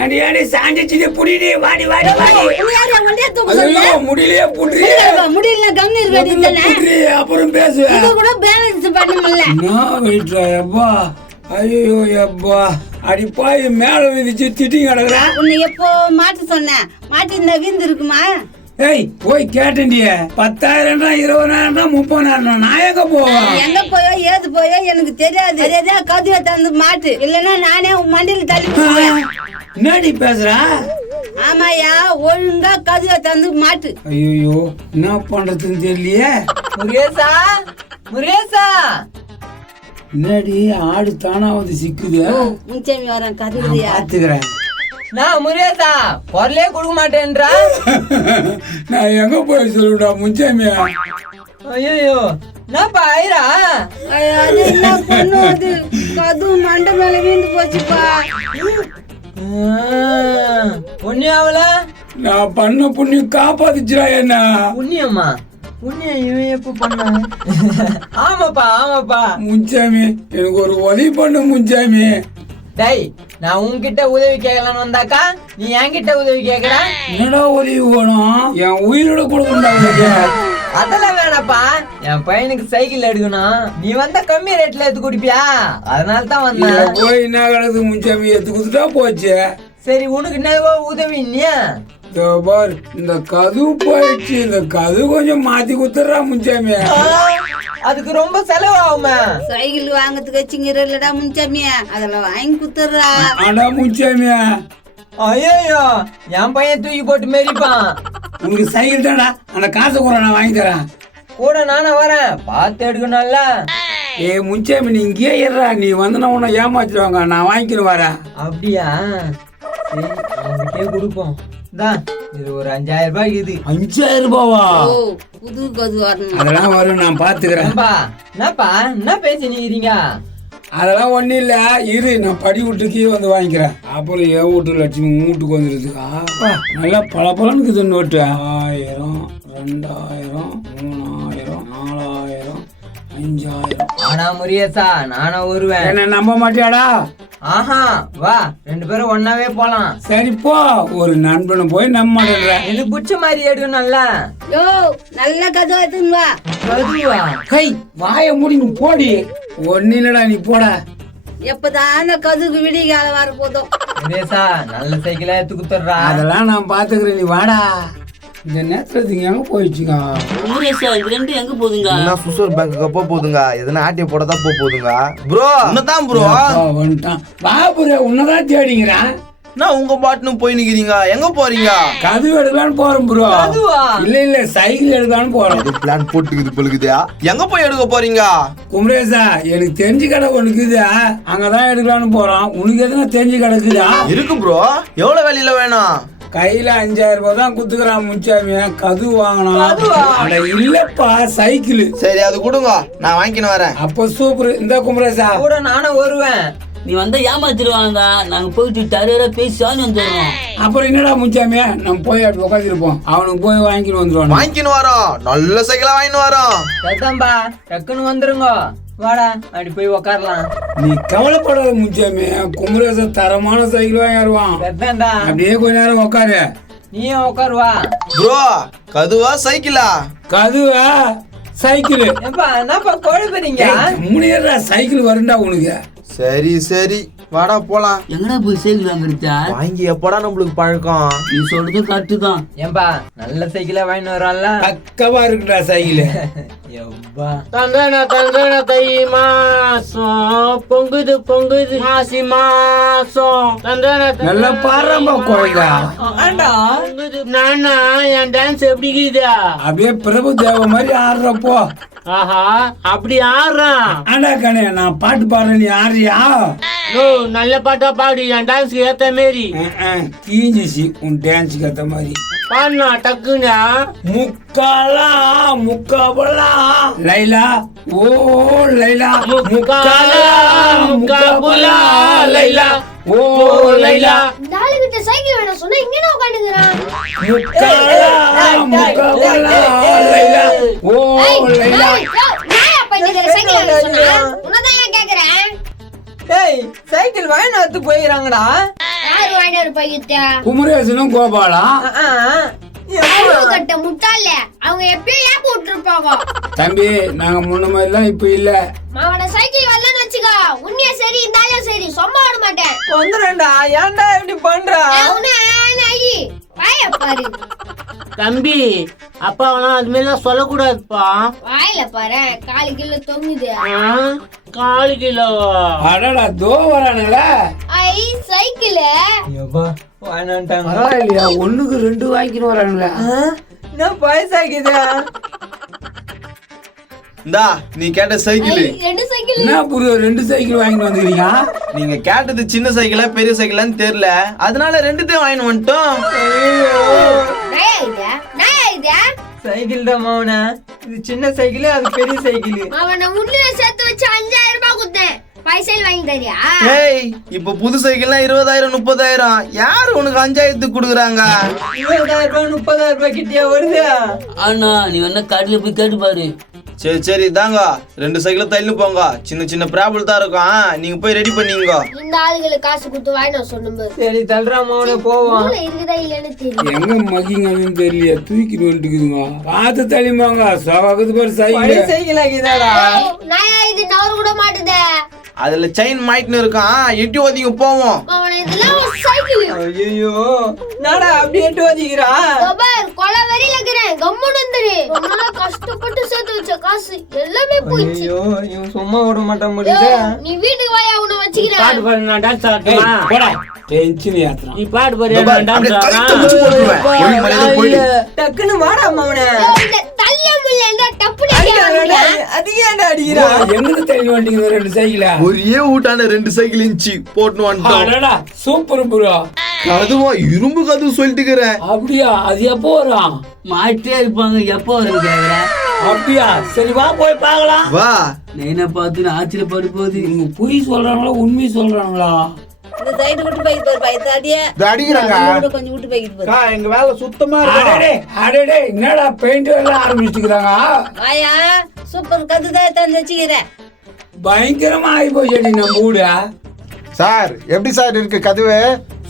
ஏண்டி ஏண்டி சாஞ்சிச்சு புடிடி வாடி வாடி வாடி முடியலையே புடி முடியல கம்மி இருக்கு அப்புறம் பேசுவேன் இது கூட பேலன்ஸ் பண்ண முடியல நான் வீட்டுல எப்பா ஐயோ எப்பா அடி பாய் மேல விதிச்சு திட்டி கிடக்குறேன் உன்னை எப்போ மாட்டு சொன்னேன் மாட்டி இந்த வீந்து இருக்குமா ஏய் போய் கேட்டேன்டிய 10,000 20,000 30,000 நான் எங்க போவேன் எங்க போயோ ஏது போயோ எனக்கு தெரியாது தெரியாதா கதுவை தந்து மாட்டு இல்லன்னா நானே உன் மண்டியில தள்ளி என்னடி பேசுற ஆமாயா ஒழுங்கா கதுவை தந்து மாட்டு ஐயோ என்ன பண்றதுன்னு தெரியலையே முருகேசா முருகேசா என்னடி ஆடு தானா வந்து சிக்குது முன்சாமி வரேன் கதுவையா பாத்துக்கிறேன் நான் முருகேசா பொருளே கொடுக்க மாட்டேன்றா நான் எங்க போய் சொல்லுடா முன்சாமியா ஐயோ என்னப்பா ஐரா அது என்ன பொண்ணு அது கது மண்டை மேல வீந்து போச்சுப்பா புண்ணியாவல நான் பண்ண புண்ணியம் காப்பாத்துச்சுடா என்ன புண்ணியம்மா புண்ணியம் இவன் எப்ப பண்ண ஆமாப்பா ஆமாப்பா முன்சாமி எனக்கு ஒரு உதவி பண்ணு முன்சாமி டேய் நான் உன்கிட்ட உதவி கேட்கலான்னு வந்தாக்கா நீ என்கிட்ட உதவி கேக்குற என்னடா உதவி வேணும் என் உயிரோட கொடுக்கண்டா அதெல்லாம் வேணாப்பா என் பையனுக்கு சைக்கிள் எடுக்கணும் நீ வந்தா கம்மி ரேட்ல எடுத்து குடிப்பியா அதனால தான் வந்தேன் போய் என்ன கிடக்கு முன்சாமி எடுத்து கொடுத்துட்டா போச்சு சரி உனக்கு என்னவோ உதவி இல்லையா பார் இந்த கது போயிடுச்சு இந்த கது கொஞ்சம் மாத்தி குத்துறா முன்சாமி அதுக்கு ரொம்ப செலவு ஆகுமே சைக்கிள் வாங்கறதுக்கு வச்சுங்கிற இல்லடா முன்சாமியா அதெல்லாம் வாங்கி குத்துறா ஆனா முன்சாமியா ஐயோ என் பையன் தூக்கி போட்டு மெரிப்பான் உனக்கு சைக்கிள் தான்டா அந்த காசை கூட நான் வாங்கி தரேன் கூட நானே வரேன் பார்த்து எடுக்கணும்ல ஏ முன்சாமி நீ இங்கேயே இருறா நீ வந்து நான் உன்னை ஏமாத்திடுவாங்க நான் வாங்கிக்கணும் வரேன் அப்படியா சரி அவங்ககிட்டயே கொடுப்போம் தான் இது ஒரு 5,000 ரூபாய் இது 5,000 ரூபாவா ஓ புது கது வரணும் அதெல்லாம் வரும் நான் பாத்துக்கிறேன் என்னப்பா என்ன பேசி நீங்க அதெல்லாம் ஒண்ணும் இல்ல இரு நான் படி வீட்டுக்கே வந்து வாங்கிக்கிறேன் அப்புறம் என் வீட்டு லட்சுமி வீட்டுக்கு வந்துருதுக்கா நல்லா பளபளன்னு நோட்டு 1000 2000 3000 4000 5000 ஆனா முருகேசா நானும் வருவேன் என்ன நம்ப மாட்டியாடா ஆஹா வா 2 பேரும் ஒன்னாவே போலாம் சரி போ ஒரு நண்பனை போய் நம்ப மாட்டேன்ற எனக்கு பிடிச்ச மாதிரி எடுக்கணும்ல யோ நல்ல கது எடுத்துன்னு வா கதுவா கை வாய மூடி நீ போடி ஒன்னும் இல்லடா நீ போட எப்பதான கதுக்கு விடிய காலம் வர போதும் முருகேசா நல்ல சைக்கிளா எடுத்து குத்துறா அதெல்லாம் நான் பாத்துக்கிறேன் நீ வாடா இந்த நேரத்துக்கு எங்க போயிடுச்சுக்கா எங்க போதுங்க என்ன சுசூர் பேங்க்குக்கு அப்போ போதுங்க எதனா ஆட்டிய போட தான் போதுங்க ப்ரோ என்னதான் ப்ரோ வந்துட்டான் வா ப்ரோ உன்னதான் தேடிங்கிறான் நான் உங்க பாட்டுன்னு போய் நிக்கிறீங்க எங்க போறீங்க கது எடுக்கலான்னு போறோம் ப்ரோ இல்ல சைக்கிள் எடுக்கலான்னு போறோம் பிளான் போட்டுக்குது பழுகுதா எங்க போய் எடுக்க போறீங்க குமரேசா எனக்கு தெரிஞ்சு கடை ஒண்ணுக்குது அங்கதான் எடுக்கலான்னு போறோம் உனக்கு எதுனா தெரிஞ்சு கிடக்குதா இருக்கு ப்ரோ எவ்வளவு வேலையில வேணும் கையில 5,000 ரூபாய் தான் குத்துக்கிறான் முன்சாமியா கது வாங்கணும் அட இல்லப்பா சைக்கிள் சரி அது கொடுங்க நான் வாங்கின்னு வரேன் அப்ப சூப்பர் இந்த குமரேசா கூட நானும் வருவேன் நீ வந்தா ஏமாத்திடுவாங்க நாங்க போயிட்டு தரையற பேசி வாங்கி வந்துடுறோம் அப்புறம் என்னடா முன்சாமியா நம்ம போய் அப்படி உட்காந்துருப்போம் அவனுக்கு போய் வாங்கிட்டு வந்துருவான் வாங்கின்னு வரோம் நல்ல சைக்கிளா வாங்கின்னு வரோம் சத்தம்பா டக்குன்னு வந்துருங்க வாடா அப்படி போய் உக்காரலாம் நீ கவலைப்படாத முன்சாமியா குமரேச தரமான சைக்கிள் வாங்கிடுவான் சத்தண்டா அப்படியே கொஞ்ச நேரம் உட்காரு நீயும் உட்காருவா ப்ரோ கதுவா சைக்கிளா கதுவா சைக்கிள் ஏப்பா என்னப்பா குழப்பறீங்க முன்னேறா சைக்கிள் வருண்டா உனக்கு சரி சரி வாடா போலாம் எங்கடா போய் சைக்கிள் வாங்கிடுச்சா வாங்கி எப்படா நம்மளுக்கு பழக்கம் நீ சொல்றது கரெக்டு தான் ஏன்பா நல்ல சைக்கிளா வாங்கிட்டு வரான்ல பக்கவா இருக்குடா சைக்கிள் எவ்வா தந்தன தை மாசம் பொங்குது பொங்குது மாசி மாசம் நல்லா பாடுறா கோயிலா நானா என் டான்ஸ் எப்படி இருக்குதா அப்படியே பிரபு தேவ மாதிரி ஆடுறப்போ ஆஹா அப்படி ஆடுறான் ஆண்டா கண்ணே நான் பாட்டு பாடுறேன் நீ ஆடுறியா ஓ நல்ல பாட்டா பாடு என் டான்ஸ்க்கு ஏத்த மாரி தீஞ்சிச்சு உன் டான்ஸுக்கு ஏத்த மாதிரி பாடுனா டக்குனா முக்காலா முக்காபலா லைலா ஓ லைலா முக்காலா முக்காபலா லைலா ஓ லைலா டாலுகிட்ட சைக்கிள் வேணா சொன்னா இங்க நான் உட்கார்ந்துக்கறேன் முக்காலா முக்காபலா லைலா ஓ லைலா நான் அப்ப இந்த சைக்கிள் வேணா சொன்னா உன்னதான் நான் கேக்குறேன் டேய் சைக்கிள் வாங்கிட்டு வந்து போயிறாங்கடா யார் யாரு வாங்கினாரு பையத்தா குமரேசனும் கோபாலா கட்ட முட்டாள அவங்க எப்பயும் ஏப்ப விட்டுருப்பாங்க. தம்பி நாங்க முன்ன மாதிரிலாம் இப்ப இல்ல. அவன சைக்கிள் வரலன்னு வச்சுக்கோ உன்னைய சரி இருந்தாலும் சரி சும்மா விட மாட்டேன். வந்துடுறேன்டா, ஏன்டா இப்படி பண்ற? வாய பாரு தம்பி, அப்பா அவனா அது மாதிரிலாம் சொல்லக்கூடாதுப்பா. வாயில பாரு 4 கிலோ தொங்குது. 4 கிலோவா? அடடா தோ வரானுங்களா? ஐ சைக்கிள் எப்பா வாங்கினான்ட்டாங்க. பரவாயில்லையா, 1க்கு 2 வாங்கிட்டு வரானுங்களா? என்ன பைசாக்குதா? இந்தா நீ கேட்ட சைக்கிள். 2 சைக்கிள். என்ன புரு 2 சைக்கிள் வாங்கிட்டு வந்துக்கிறீங்க? நீங்க கேட்டது சின்ன சைக்கிளா பெரிய சைக்கிளான்னு தெரியல, அதனால 2த்தையும் வாங்கிட்டு வந்துட்டோம். நயா இதா சைக்கிள் தான் மாவன. இது சின்ன சைக்கிள், அது பெரிய சைக்கிள். அவன முன்னில சேர்த்து வச்சு 5000 ரூபாய் கொடுத்தேன். பைசல் வாங்கி தரியா? ஏய் இப்ப புது சைக்கிள்லாம் 20,000 30,000. யாரு உனக்கு 5,000க்கு கொடுக்குறாங்க? 20,000 ரூபாய் 30,000 ரூபாய் கிட்டே வருது. அண்ணா நீ வேணா கடையில போய் கேட்டு பாரு. சரி சரி தாங்க, 2 சைக்கிள் தள்ளி போங்க. சின்ன சின்ன ப்ராப்ளம் தான் இருக்கும், நீங்க போய் ரெடி பண்ணிங்க. இந்த ஆளுகளுக்கு காசு கொடுத்து வாங்கின சொன்னும் சரி தள்ளுறா மாவன, போவோம். இருக்குதா இல்லன்னு தெரியும். எங்க மகிங்கன்னு தெரியல, தூக்கிட்டு வந்துட்டுக்குதுங்க. பார்த்து தள்ளிமாங்க, சவாக்குது பாரு சைக்கிள். சைக்கிள் ஆகிதாடா. நயா இது நவரு கூட மாட்டுதே. அதுல செயின் மாட்டின்னு இருக்கான், எட்டி ஒதிங்க போவோம். அவன இதெல்லாம் ஒரு சைக்கிள். ஐயோ நாடா அப்படி எட்டு வதிக்கிறா. கபார் கொலை வெறியில இருக்கறேன், கம்முன்னு வந்துரு. ரொம்ப கஷ்டப்பட்டு சேர்த்து வச்ச காசு எல்லாமே போயிடுச்சு. ஐயோ இவன் சும்மா விட மாட்டான் முடியுது. நீ வீட்டுக்கு வாயா உன்னை வச்சுக்கிறேன். பாட்டு பாரு, நான் டான்ஸ் ஏய், ஆடுறேன். போடா டென்ஷன் ஏத்துறான். நீ பாட்டு பாரு, இந்த பாரு, நான் டான்ஸ் அப்படியே கழுத்தை பிடிச்சு ஆடுறேன். போட்டுருவேன். ஒழுங்கு மரியாதை போயிடு. டக்குன்னு வாடா மாவன. இந்த தள்ள முள்ளேண்டா டப்புனு அது ஏன்டா அடிக்கிறா? எங்க தள்ளி வந்துட்டீங்க 2 சைக்கிளா? ஒரே ஊட்டான 2 சைக்கிள் இன்ச்சு போட்டு வந்துட்டோம். அடடா சூப்பர் ப்ரோ. அதுவா இரும்பு கதவு சொல்லிட்டுக்கிறேன். அப்படியா? அது எப்போ வரும்? மாட்டே இருப்பாங்க, எப்போ வரும் கேக்குற? அப்படியா? சரி வா போய் பார்க்கலாம். வா. நைனா பார்த்து ஆச்சரியப்படு போகுது. இவங்க பொய் சொல்றாங்களா உண்மை சொல்றாங்களா? இந்த சைடு விட்டு போய்கிட்டு பாரு பைத்தாடியே. அடிக்கிறாங்க. கொஞ்சம் விட்டு போய்கிட்டு பாரு. எங்க வேலை சுத்தமா அடடே அடடே, என்னடா பெயிண்ட் எல்லாம் ஆரம்பிச்சுக்கிறாங்க? வாயா சூப்பர் கதுதான் தந்து வச்சுக்கிறேன். பயங்கரமா ஆகி போச்சு நம்ம வீடு. சார் எப்படி சார் இருக்கு கதவு?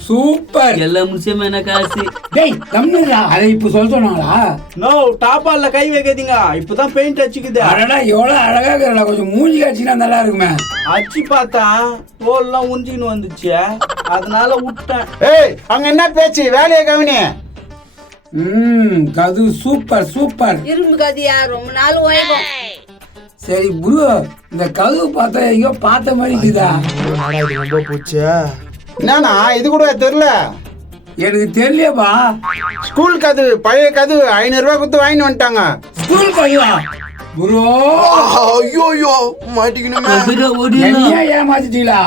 சூப்பர். எல்லாம் முடிச்சமே என்ன காசு. டேய் கம்முடா, அதை இப்ப சொல்ல சொன்னாங்களா? நோ டாப்பால்ல கை வைக்காதீங்க, இப்பதான் பெயிண்ட் அடிச்சுக்குது. அடடா எவ்வளவு அழகா இருக்கிறா, கொஞ்சம் மூஞ்சி காட்சினா நல்லா இருக்குமே. அடிச்சு பார்த்தா தோல் எல்லாம் உஞ்சின்னு வந்துச்சு, அதனால விட்டேன். ஏய் அங்க என்ன பேச்சு, வேலையை கவனி. கது சூப்பர் சூப்பர். இரும்பு கதியா ரொம்ப நாள் உழைக்கும். சரி ப்ரோ, இந்த கதவு பார்த்தா எங்கயோ பார்த்த மாதிரி இருக்குதா? ரொம்ப போச்சு. என்னண்ணா இது கூட தெரியல? எனக்கு தெரியலப்பா. ஸ்கூல் கதவு, பழைய கதவு 500 ரூபாய் கொடுத்து வாங்கிட்டு வந்துட்டாங்க. ஸ்கூல் கதவா ப்ரோ? ஐயோ மாட்டிக்கணுமே. ஓடியா என்ன ஏமாத்திட்டீங்களா?